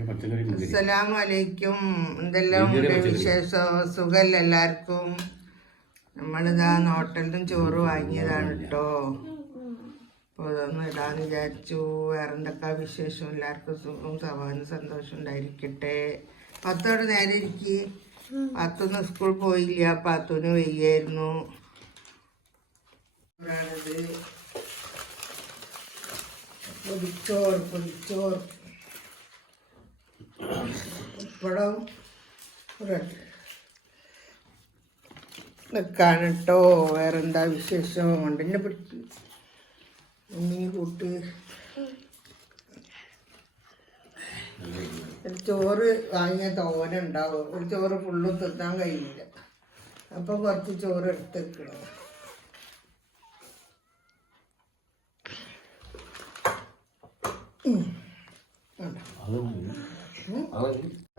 അസ്സലാമു അലൈക്കും. എന്തെല്ലാം വിശേഷം? സുഖല്ല എല്ലാവർക്കും? നമ്മളിതാ ഹോട്ടലിൽ നിന്ന് ചോറ് വാങ്ങിയതാണ് കേട്ടോ. അപ്പോൾ അതൊന്ന് ഇടാന്ന് വിചാരിച്ചു. വേറെ എന്തൊക്കെ വിശേഷം? എല്ലാവർക്കും സുഖം സമാധാനം സന്തോഷം ഉണ്ടായിരിക്കട്ടെ. പത്തോട് നേരെ ഇരിക്ക്. പത്തൊന്ന് സ്കൂൾ പോയില്ല, പത്തുന് വയ്യായിരുന്നു. പൊതിച്ചോറ് പപ്പടം നിൽക്കാണ് കേട്ടോ. വേറെന്താ വിശേഷം? കൊണ്ടെന്നെ പിടിച്ച് മീൻ കൂട്ട്. ഒരു ചോറ് വാങ്ങിയ തോന ഉണ്ടാവും. ഒരു ചോറ് ഫുള്ള് തിന്നാൻ കഴിയില്ല. അപ്പം കുറച്ച് ചോറ് എടുത്തേക്കണം.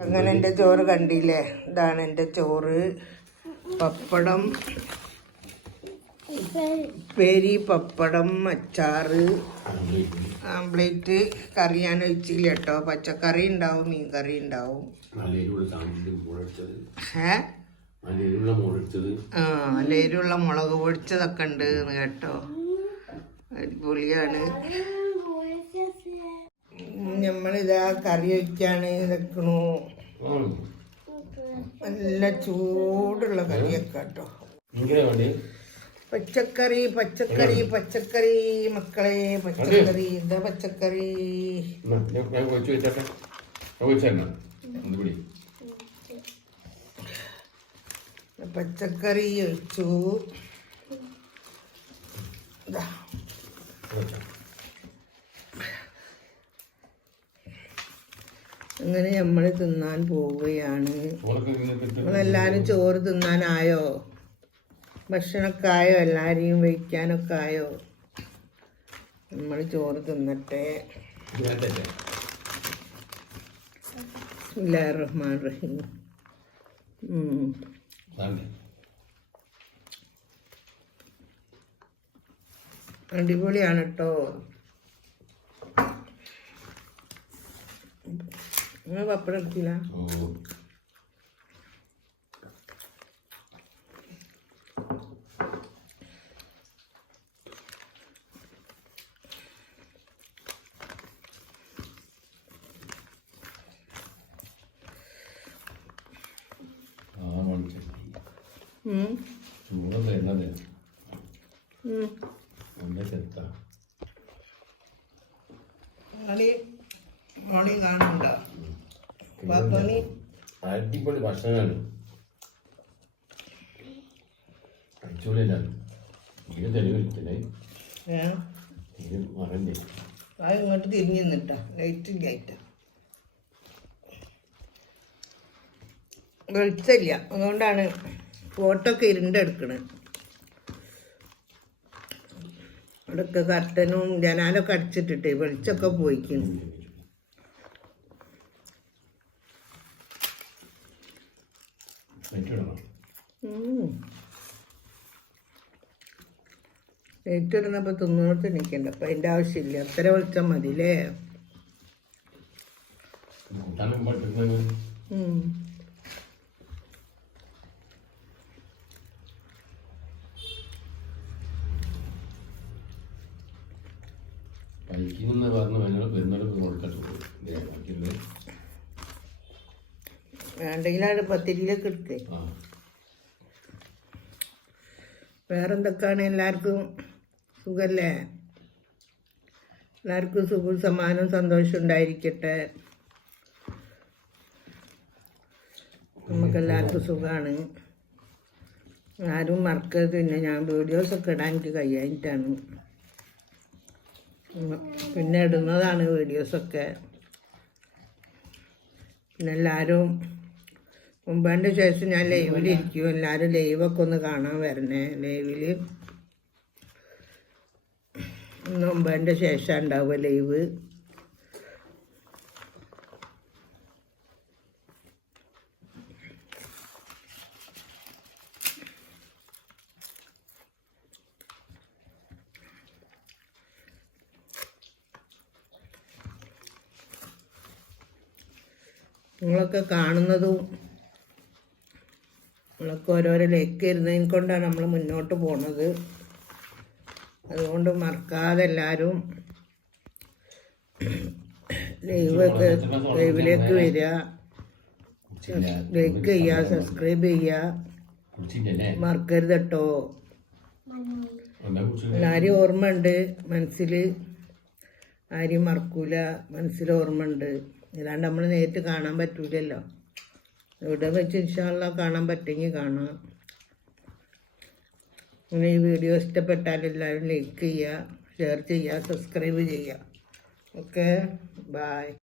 അങ്ങനെ എൻ്റെ ചോറ് കണ്ടില്ലേ? ഇതാണ് എൻ്റെ ചോറ്. പപ്പടം, ഉപ്പേരി, പപ്പടം, അച്ചാറ്, ആംപ്ലേറ്റ്. കറി ഞാൻ ഒഴിച്ചില്ല കേട്ടോ. പച്ചക്കറി ഉണ്ടാവും, മീൻ കറി ഉണ്ടാവും. ലേരുള്ള മുളക് പൊടിച്ചതൊക്കെ ഉണ്ട് കേട്ടോ. അടിപൊളിയാണ്. നമ്മളിതാ കറി ഒഴിക്കാണ് വെക്കണു. നല്ല ചൂടുള്ള കറിയൊക്കെ കേട്ടോ. പച്ചക്കറി പച്ചക്കറി പച്ചക്കറി മക്കളെ, പച്ചക്കറി. എന്താ പച്ചക്കറി? പച്ചക്കറി ഒഴിച്ചു. അങ്ങനെ നമ്മൾ തിന്നാൻ പോവുകയാണ്. നമ്മളെല്ലാവരും ചോറ് തിന്നാനായോ? ഭക്ഷണമൊക്കെ ആയോ? എല്ലാവരെയും വയ്ക്കാനൊക്കെ ആയോ? നമ്മൾ ചോറ് തിന്നട്ടെ. ബിസ്മില്ലാഹിർ റഹ്മാനിർ റഹീം. അടിപൊളിയാണ് കേട്ടോ. നിങ്ങൾ പപ്പടം എടുത്തില്ല? മോളി കാണുന്നുണ്ടോ? അടിപൊളി ഭക്ഷണമാണ്. അത് ഇങ്ങോട്ട് തിരിഞ്ഞു നിന്നിട്ടാ. ലൈറ്റ് ലൈറ്റ് വെളിച്ചമില്ല, അതുകൊണ്ടാണ് ഫോട്ടോ ഒക്കെ ഇരുണ്ടെടുക്കണത്. അവിടെയൊക്കെ കർട്ടനും ജനാലൊക്കെ അടിച്ചിട്ടിട്ടേ വെളിച്ചമൊക്കെ പോയിക്കുന്നു. ലൈറ്റ് ഇടുന്നപ്പോൾ തിന്നോട്ട് നിൽക്കണ്ട. അപ്പം അതിൻ്റെ ആവശ്യമില്ല. അത്ര വെളിച്ചം മതില്ലേ? വേണ്ടെങ്കിൽ അവിടെ പത്തിരിയിലേക്ക് എടുക്കേ. വേറെന്തൊക്കെയാണ്? എല്ലാവർക്കും സുഖല്ലേ? എല്ലാവർക്കും സുഖം സമാധാനം സന്തോഷം ഉണ്ടായിരിക്കട്ടെ. നമുക്കെല്ലാവർക്കും സുഖമാണ്. ആരും മറക്കരുത്. പിന്നെ ഞാൻ വീഡിയോസൊക്കെ ഇടാൻ എനിക്ക് കഴിയാനിട്ടാണ്. പിന്നെ ഇടുന്നതാണ് വീഡിയോസൊക്കെ. പിന്നെ എല്ലാവരും മുമ്പാൻ്റെ ശേഷം ഞാൻ ലൈവിലിരിക്കും. എല്ലാവരും ലൈവൊക്കെ ഒന്ന് കാണാൻ വരണേ. ലൈവിൽ മുമ്പാൻ്റെ ശേഷം ഉണ്ടാവുക ലൈവ്. നിങ്ങളൊക്കെ കാണുന്നതും നമ്മളൊക്കെ ഓരോരോ ലൈക്ക് തരുന്നതിനെ കൊണ്ടാണ് നമ്മൾ മുന്നോട്ട് പോണത്. അതുകൊണ്ട് മറക്കാതെ എല്ലാവരും ലൈവിലേക്ക് വരിക, ലൈക്ക് ചെയ്യുക, സബ്സ്ക്രൈബ് ചെയ്യുക, മറക്കരുത് കേട്ടോ. എല്ലാവരും ഓർമ്മ ഉണ്ട് മനസ്സിൽ, ആരെയും മറക്കൂല, മനസ്സിൽ ഓർമ്മ ഉണ്ട്. ഇല്ലാണ്ട് നമ്മൾ നേരിട്ട് കാണാൻ പറ്റൂലല്ലോ. ഇവിടെ വെച്ച് ഇൻഷാ അല്ലാഹ് കാണാൻ പറ്റുമെങ്കിൽ കാണാം. അങ്ങനെ ഈ വീഡിയോ ഇഷ്ടപ്പെട്ടാൽ എല്ലാവരും ലൈക്ക് ചെയ്യുക, ഷെയർ ചെയ്യുക, സബ്സ്ക്രൈബ് ചെയ്യുക. Okay, by.